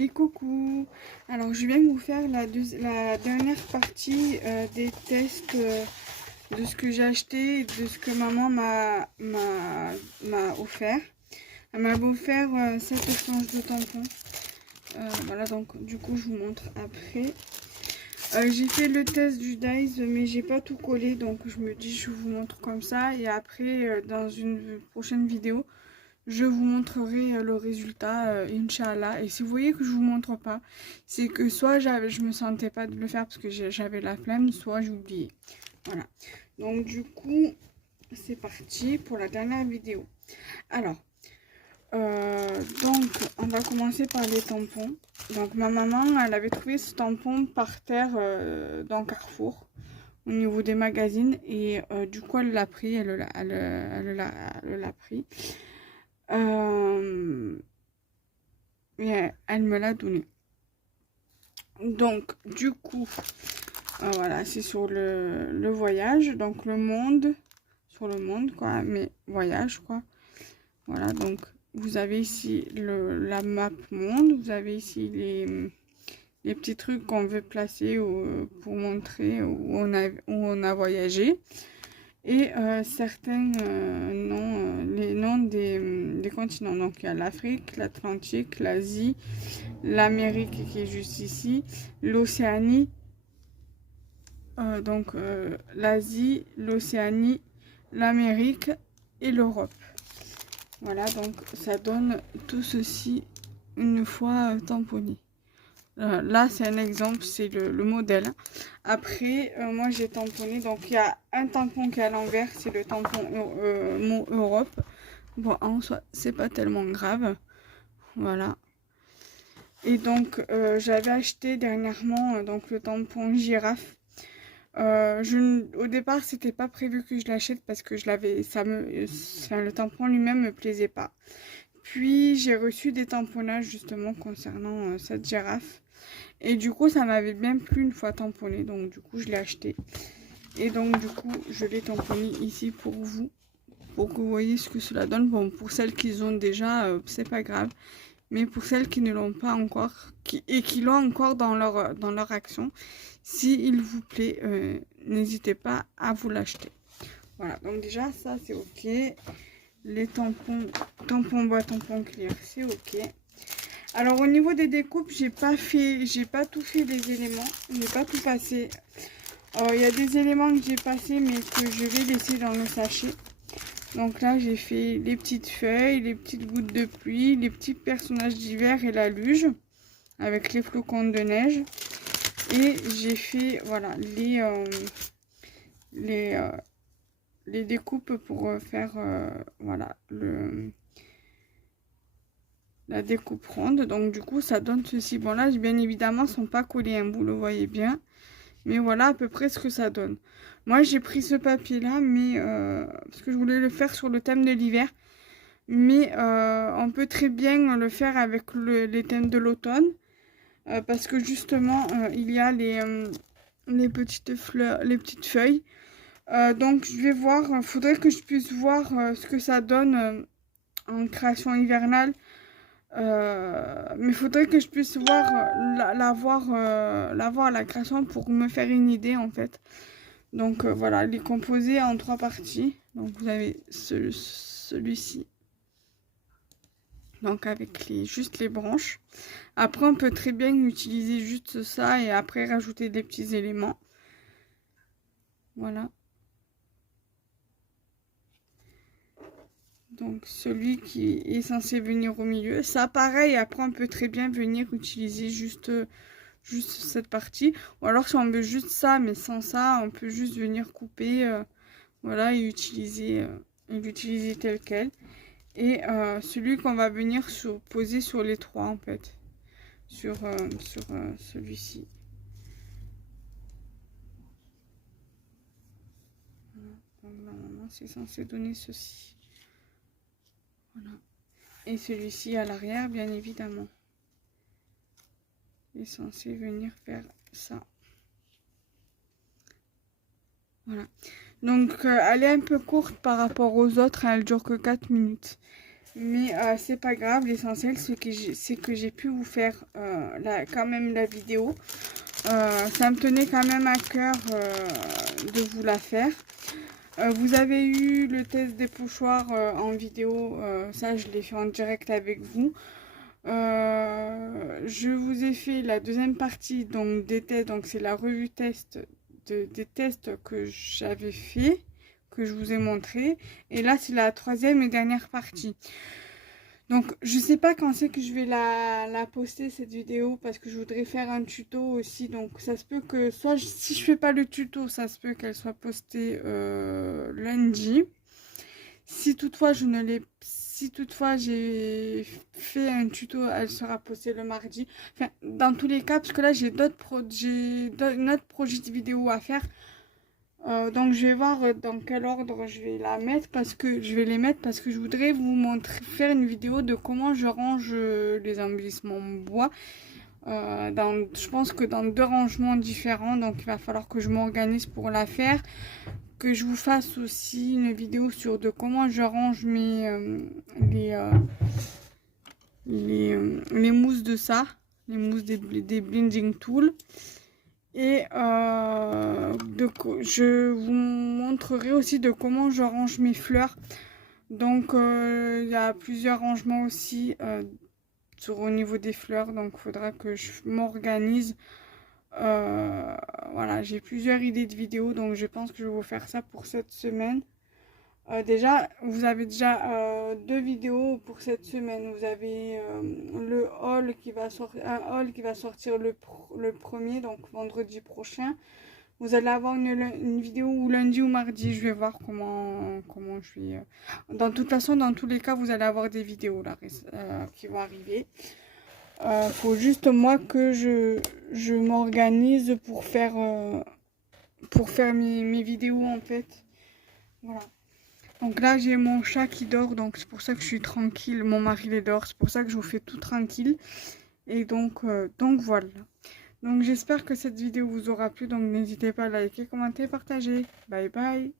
Et coucou. Alors je viens vous faire la dernière partie des tests de ce que j'ai acheté et de ce que maman m'a offert. Elle m'a offert 7 échanges de tampons. Voilà, donc du coup je vous montre après. J'ai fait le test du Daiz mais j'ai pas tout collé, donc je me dis je vous montre comme ça, et après dans une prochaine vidéo je vous montrerai le résultat, Inch'Allah. Et si vous voyez que je vous montre pas, c'est que soit je me sentais pas de le faire parce que j'avais la flemme, soit j'ai oublié. Voilà. Donc du coup, c'est parti pour la dernière vidéo. Alors, donc on va commencer par les tampons. Donc ma maman, elle avait trouvé ce tampon par terre dans Carrefour, au niveau des magazines, et du coup elle l'a pris, elle l'a pris. Et elle me l'a donné. Donc, du coup, voilà, c'est sur le voyage. Donc, le monde, sur le monde, quoi, mais voyage, quoi. Voilà, donc, vous avez ici la map monde. Vous avez ici les petits trucs qu'on veut placer pour montrer où on a voyagé. Et certains noms, les noms des continents. Donc il y a l'Afrique, l'Atlantique, l'Asie, l'Amérique qui est juste ici, l'Océanie, l'Asie, l'Océanie, l'Amérique et l'Europe. Voilà, donc ça donne tout ceci une fois tamponné. Là, c'est un exemple, c'est le modèle. Après, moi, j'ai tamponné. Donc, il y a un tampon qui est à l'envers, c'est le tampon mot Europe. Bon, en soi, c'est pas tellement grave. Voilà. Et donc, j'avais acheté dernièrement donc le tampon girafe. Au départ, c'était pas prévu que je l'achète parce que le tampon lui-même me plaisait pas. Puis, j'ai reçu des tamponnages justement concernant cette girafe. Et du coup, ça m'avait bien plu une fois tamponné. Donc, du coup, je l'ai acheté. Et donc, du coup, je l'ai tamponné ici pour vous. Pour que vous voyez ce que cela donne. Bon, pour celles qui ont déjà, c'est pas grave. Mais pour celles qui ne l'ont pas encore et qui l'ont encore dans leur action, s'il vous plaît, n'hésitez pas à vous l'acheter. Voilà, donc déjà, ça, c'est OK. Les tampons bois, tampons clear, c'est OK. Alors au niveau des découpes, j'ai pas tout fait les éléments, j'ai pas tout passé. Il y a des éléments que j'ai passés mais que je vais laisser dans le sachet. Donc là j'ai fait les petites feuilles, les petites gouttes de pluie, les petits personnages d'hiver et la luge avec les flocons de neige. Et j'ai fait voilà les découpes pour faire voilà la découpe ronde. Donc du coup ça donne ceci. Bon là bien évidemment sont pas collés, hein, vous le voyez bien, mais voilà à peu près ce que ça donne. Moi j'ai pris ce papier là, mais parce que je voulais le faire sur le thème de l'hiver, mais on peut très bien le faire avec les thèmes de l'automne, parce que justement il y a les petites fleurs, les petites feuilles. Donc je vais voir, faudrait que je puisse voir ce que ça donne en création hivernale. Mais il faudrait que je puisse voir la voir à la création pour me faire une idée en fait. Donc voilà, il est composé en 3 parties. Donc vous avez celui-ci. Donc avec juste les branches. Après on peut très bien utiliser juste ça et après rajouter des petits éléments. Voilà. Donc celui qui est censé venir au milieu. Ça pareil, après on peut très bien venir utiliser juste cette partie. Ou alors si on veut juste ça, mais sans ça, on peut juste venir couper, voilà, et l'utiliser tel quel. Et celui qu'on va venir poser sur les trois en fait. Sur celui-ci. Voilà. Donc normalement c'est censé donner ceci. Voilà. Et celui-ci à l'arrière, bien évidemment, est censé venir faire ça. Voilà. Donc, elle est un peu courte par rapport aux autres. Elle dure que 4 minutes. Mais c'est pas grave, l'essentiel c'est que j'ai pu vous faire quand même la vidéo. Ça me tenait quand même à cœur de vous la faire. Vous avez eu le test des pochoirs en vidéo, ça je l'ai fait en direct avec vous. Je vous ai fait la deuxième partie donc des tests, donc c'est la revue test des tests que j'avais fait, que je vous ai montré, et là c'est la troisième et dernière partie. Donc je sais pas quand c'est que je vais la poster cette vidéo, parce que je voudrais faire un tuto aussi, donc ça se peut que soit si je fais pas le tuto, ça se peut qu'elle soit postée lundi. Si toutefois j'ai fait un tuto, elle sera postée le mardi. Enfin, dans tous les cas, parce que là j'ai une autre projet de vidéo à faire. Donc je vais voir dans quel ordre je vais les mettre, parce que je voudrais vous montrer, faire une vidéo de comment je range les embellissements bois. Je pense que dans 2 rangements différents, donc il va falloir que je m'organise pour la faire. Que je vous fasse aussi une vidéo sur de comment je range les mousses de ça, les mousses des blending tools. Et je vous montrerai aussi de comment je range mes fleurs. Donc il y a plusieurs rangements aussi au niveau des fleurs, donc il faudra que je m'organise. Voilà, j'ai plusieurs idées de vidéos, donc je pense que je vais vous faire ça pour cette semaine. Déjà, vous avez déjà 2 vidéos pour cette semaine. Vous avez le haul qui va sortir, un haul qui va sortir le premier, donc vendredi prochain. Vous allez avoir une vidéo ou lundi ou mardi. Je vais voir comment je vais. De toute façon, dans tous les cas, vous allez avoir des vidéos là qui vont arriver. Faut juste moi que je m'organise pour faire mes vidéos en fait. Voilà. Donc là j'ai mon chat qui dort, donc c'est pour ça que je suis tranquille. Mon mari il dort, c'est pour ça que je vous fais tout tranquille. Et donc voilà. Donc j'espère que cette vidéo vous aura plu. Donc n'hésitez pas à liker, commenter, partager. Bye bye.